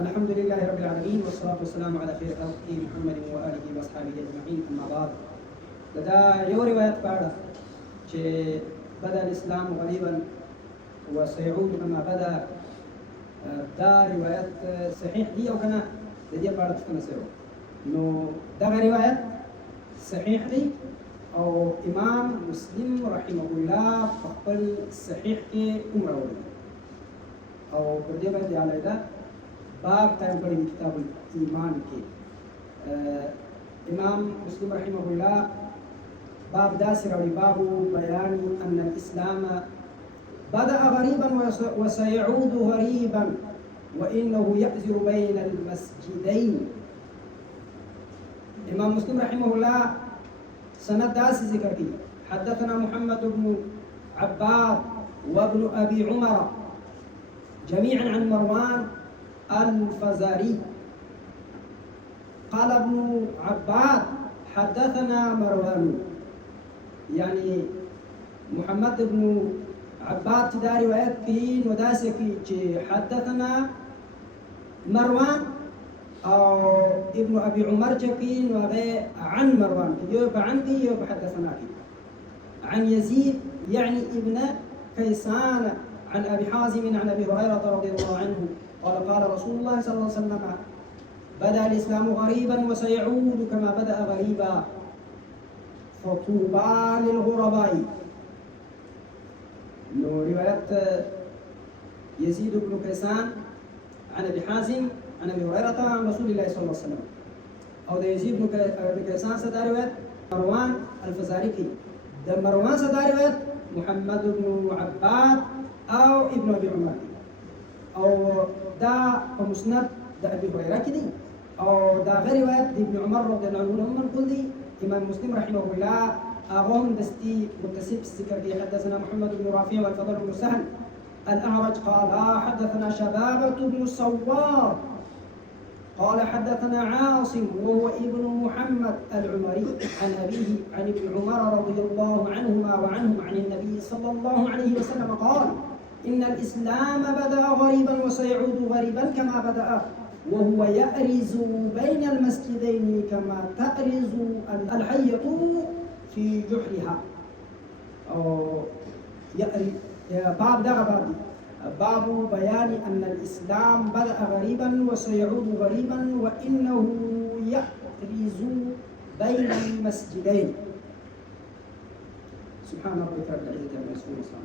الحمد لله رب العالمين والصلاة والسلام على خير خلقه محمد وآله وأصحابه أجمعين. أما بعد، لدى يو رواية بعد بدأ الإسلام غريبا وسيعود كما بدأ. دا رواية صحيح دي أو كنا دي بعد تنسيره إنه دا رواية صحيح دي أو إمام مسلم رحمه الله فقبل صحيح كي عمره أو بدي بدي على ده باب تايم بڑی کتاب الإيمان كي إمام مسلم رحمه الله باب داسر باب بيان أن الإسلام بدأ غريبا وسيعود غريبا وإنه يأزر بين المسجدين. إمام مسلم رحمه الله سند داس ذكر كي حدثنا محمد بن عباد وابن أبي عمر جميعا عن مروان الفزاري قال ابن عباد حدثنا مروان، يعني محمد بن عباد تدا روايات كي نداسة كي حدثنا مروان أو ابن أبي عمر جكين وغير عن مروان يوب عندي يوب حدثنا كي عن يزيد يعني ابن كيسان عن أبي حازم عن أبي هريرة رضي الله عنه قال قال رسول الله صلى الله عليه وسلم بدأ الإسلام غريبا وسيعود كما بدأ غريبا فطوبى للغرباء. رواية يزيد بن كيسان عن أبي حازم عن أبي هريرة عن رسول الله صلى الله عليه وسلم، أو يزيد بن كيسان سدا رواية مروان الفزاري. ده مروان سدا رواية محمد بن عباد أو ابن أبي عمر، أو دا مسند دا أبي هريرة كده، أو دا غير رواية ابن عمر رضي الله عنه من كل دي. إمام مسلم رحمه الله أغهم دستي متسب السكر حدثنا محمد بن رافع والفضل بن سهل الأعرج قال حدثنا شبابة بن الصوار قال حدثنا عاصم وهو ابن محمد العمري عن أبيه عن ابن عمر رضي الله عنهما وعنهم عن النبي صلى الله عليه وسلم قال إن الإسلام بدأ غريبا وسيعود غريبا كما بدأ وهو يأرز بين المسجدين كما تأرز الحية في جحرها. باب باب بيان أن الإسلام بدأ غريبا وسيعود غريبا وإنه يأرز بين المسجدين. سبحان ربك رب العزة عما يصفون.